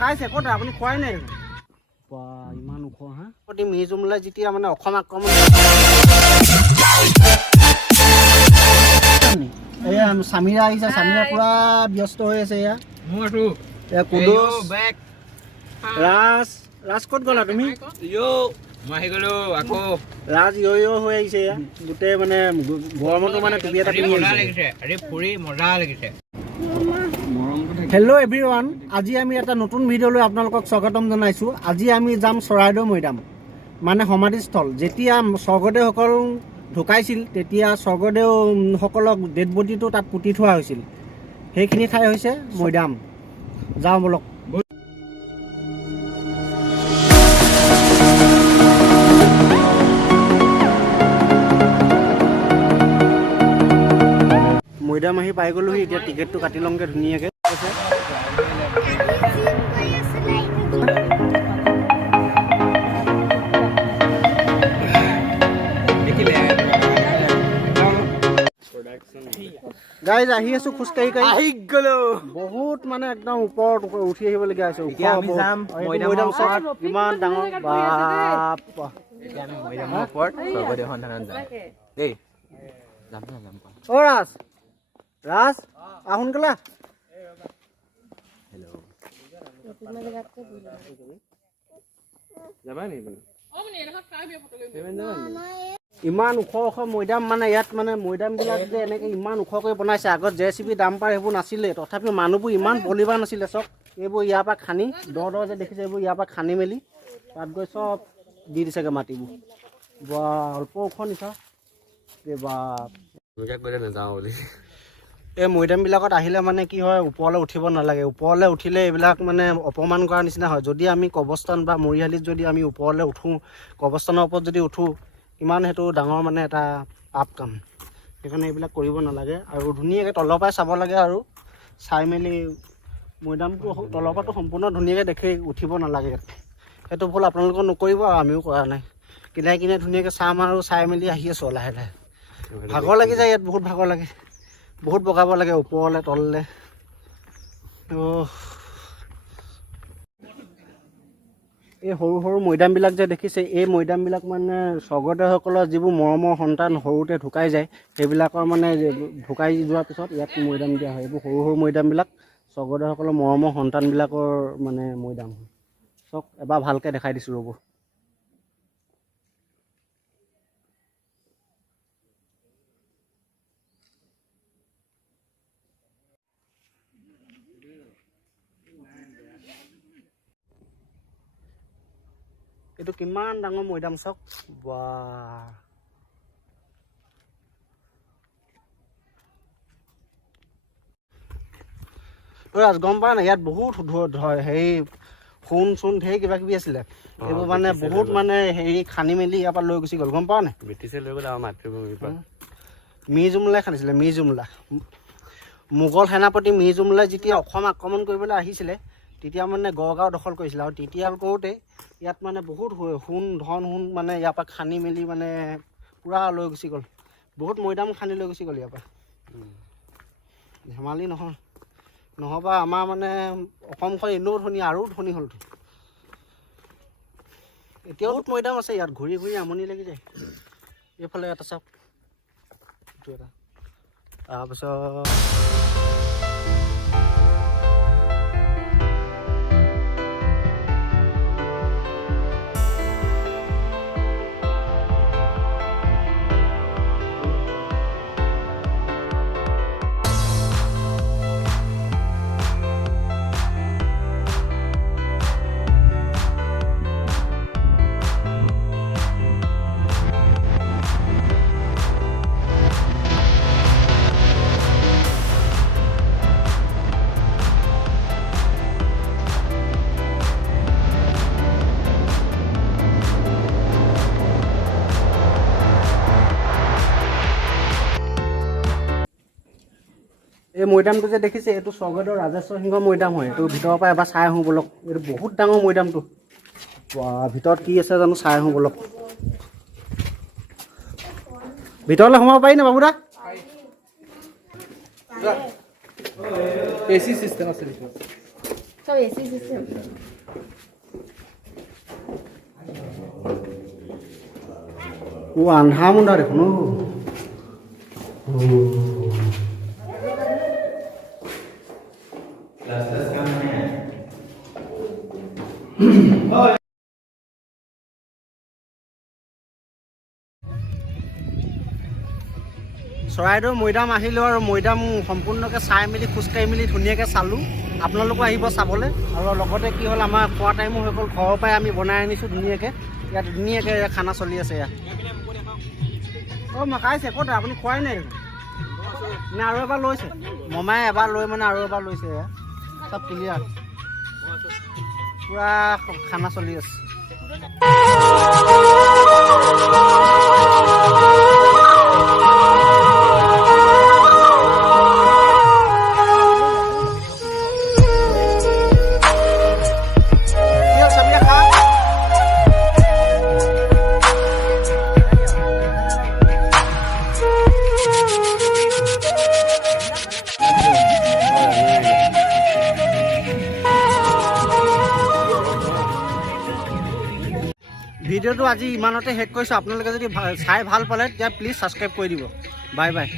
খাইছে ক'ত আপুনি খোৱাই নাই বা ইমান ওখ হা প্ৰতি মিজুমলা যেতিয়া মানে অসম আক্ৰমণ এয়া সামিৰা আহিছে সামিৰা পুৰা ব্যস্ত হৈ আছে এয়া মোৰটো এয়া কুদোস বেক ৰাজ ক'ত গলা তুমি ইয়ো মই আহি গলো আকৌ ৰাজ ইয়ো হৈ আহিছে এয়া গোটে মানে গৰমটো মানে টুপি এটা পিন্ধি আহিছে আৰে ফুৰি মজা লাগিছে হেল্ল' এভৰিৱান আজি আমি এটা নতুন ভিডিঅ'লৈ আপোনালোকক স্বাগতম জনাইছোঁ আজি আমি যাম চৰাইদেউ মৈদাম মানে সমাধিস্থল যেতিয়া স্বৰ্গদেউসকল ঢুকাইছিল তেতিয়া স্বৰ্গদেউসকলক ডেড বডিটো তাত পুতি থোৱা হৈছিল সেইখিনি ঠাই হৈছে মৈদাম যাওঁ বলক মৈদাম আহি পাই গ'লোহি এতিয়া টিকেটটো কাটি লওঁগৈ ধুনীয়াকৈ গাইজ আহি আছো খোজকাঢ়ি আহি গ'লো বহুত মানে একদম ওপৰত উঠি আহিবলগীয়া হৈছে মৈদাম ইমান ডাঙৰ অ' ৰাজ ৰাজ সোনকালে ইমান ওখ ওখ মৈদাম মানে ইয়াত মানে মৈদামবিলাক যে এনেকৈ ইমান ওখকৈ বনাইছে আগত JCB ডাম্পাৰ সেইবোৰ নাছিলে তথাপিও মানুহবোৰ ইমান বলিবান নাছিলে চব এইবোৰ ইয়াৰ পৰা খান্দি দ যে দেখিছে এইবোৰ ইয়াৰ পৰা খান্দি মেলি তাত গৈ চব দি দিছেগৈ মাটিবোৰ বা অল্প ওখ নিচা বা নাযাওঁ বুলি এই মৈদামবিলাকত আহিলে মানে কি হয় ওপৰলৈ উঠিব নালাগে ওপৰলৈ উঠিলে এইবিলাক মানে অপমান কৰাৰ নিচিনা হয় যদি আমি কবৰস্থান বা মৰিশালিত যদি আমি ওপৰলৈ উঠোঁ কবৰস্থানৰ ওপৰত যদি উঠোঁ কিমান সেইটো ডাঙৰ মানে এটা পাপ কাম সেইকাৰণে এইবিলাক কৰিব নালাগে আৰু ধুনীয়াকৈ তলৰ পৰাই চাব লাগে আৰু চাই মেলি মৈদামটো তলৰ পৰাটো সম্পূৰ্ণ ধুনীয়াকৈ দেখি উঠিব নালাগে সেইটো ভুল আপোনালোকে নকৰিব আৰু আমিও কৰা নাই কিনাই কিনাই ধুনীয়াকৈ চাম আৰু চাই মেলি আহি আছোঁ লাহে লাহে ভাগৰ লাগি যায় ইয়াত বহুত ভাগৰ লাগে বহুত বগাব লাগে ওপৰলৈ তললৈ এই সৰু সৰু মৈদামবিলাক যে দেখিছে এই মৈদামবিলাক মানে স্বৰ্গদেউসকলৰ যিবোৰ মৰমৰ সন্তান সৰুতে ঢুকাই যায় সেইবিলাকৰ মানে ঢুকাই যোৱাৰ পিছত ইয়াত মৈদাম দিয়া হয় এইবোৰ সৰু সৰু মৈদামবিলাক স্বৰ্গদেউসকলৰ মৰমৰ সন্তানবিলাকৰ মানে মৈদাম হয় চাওক এবাৰ ভালকৈ দেখাই দিছোঁ ৰ'ব এইটো কিমান ডাঙৰ মৈদাম চাওক বা গম পায় না ইয়াত বহুত হেৰি সোণ চোন ঢেৰ কিবা কিবি আছিলে এইবোৰ মানে বহুত মানে হেৰি খান্দি মেলি ইয়াৰ পৰা লৈ গুচি গ'ল গম পাৱ নাই ব্ৰিটিছে লৈ গ'ল মিৰ্জুমলাই খান্দিছিলে মিৰ্জুমলা মোগল সেনাপতি মিৰ্জুমলাই যেতিয়া অসম আক্ৰমণ কৰিবলৈ আহিছিলে তেতিয়া মানে গড়গাঁও দখল কৰিছিলে আৰু তেতিয়া কৰোঁতে ইয়াত মানে বহুত সোণ মানে ইয়াৰ পৰা খান্দি মেলি মানে পূৰা লৈ গুচি গ'ল বহুত মৈদাম খান্দি লৈ গুচি গ'ল ইয়াৰ পৰা ধেমালি নহয় নহ'বা আমাৰ মানে অসমখন এনেও ধনী আৰু ধনী হ'লতো এতিয়াও বহুত মৈদাম আছে ইয়াত ঘূৰি ঘূৰি আমনি লাগি যায় এইফালে এটা চাওক এইটো এটা তাৰপিছত এই মৈদামটো যে দেখিছে এইটো স্বৰ্গদেউ ৰাজেশ্বৰ সিংহ মৈদাম হয় এইটো ভিতৰৰ পৰা এবাৰ চাই আহোঁ বলক এইটো বহুত ডাঙৰ মৈদামটো ভিতৰত কি আছে জানো চাই আহোঁ বলক ভিতৰলৈ সোমাব পাৰি নে বাবুদা? এসি সিস্টেম আছে সব এসি সিস্টেম। ও আন্ধা মুণ্ডা দেখোন চৰাইদেউ মৈদাম আহিলোঁ আৰু মৈদাম সম্পূৰ্ণকৈ চাই মেলি খোজকাঢ়ি মেলি ধুনীয়াকৈ চালোঁ। আপোনালোকো আহিব চাবলৈ। আৰু লগতে কি হ'ল, আমাৰ খোৱা টাইমো হৈ গ'ল, ঘৰৰ পৰাই আমি বনাই আনিছোঁ ধুনীয়াকৈ। ইয়াত ধুনীয়াকৈ খানা চলি আছে ইয়াত। অঁ মাকাইছে ক'ত আপুনি খোৱাই নাই দেখোন নে আৰু এবাৰ লৈছে? মমাই এবাৰ লৈ মানে আৰু এবাৰ লৈছে। এয়া চব ক্লিয়াৰ, পূৰা খানা চলি আছে। ভিডিঅ'টো আজি ইমানতে শেষ কৰিছোঁ। আপোনালোকে যদি চাই ভাল পালে তেতিয়া প্লিজ ছাবস্ক্ৰাইব কৰি দিব। Bye bye.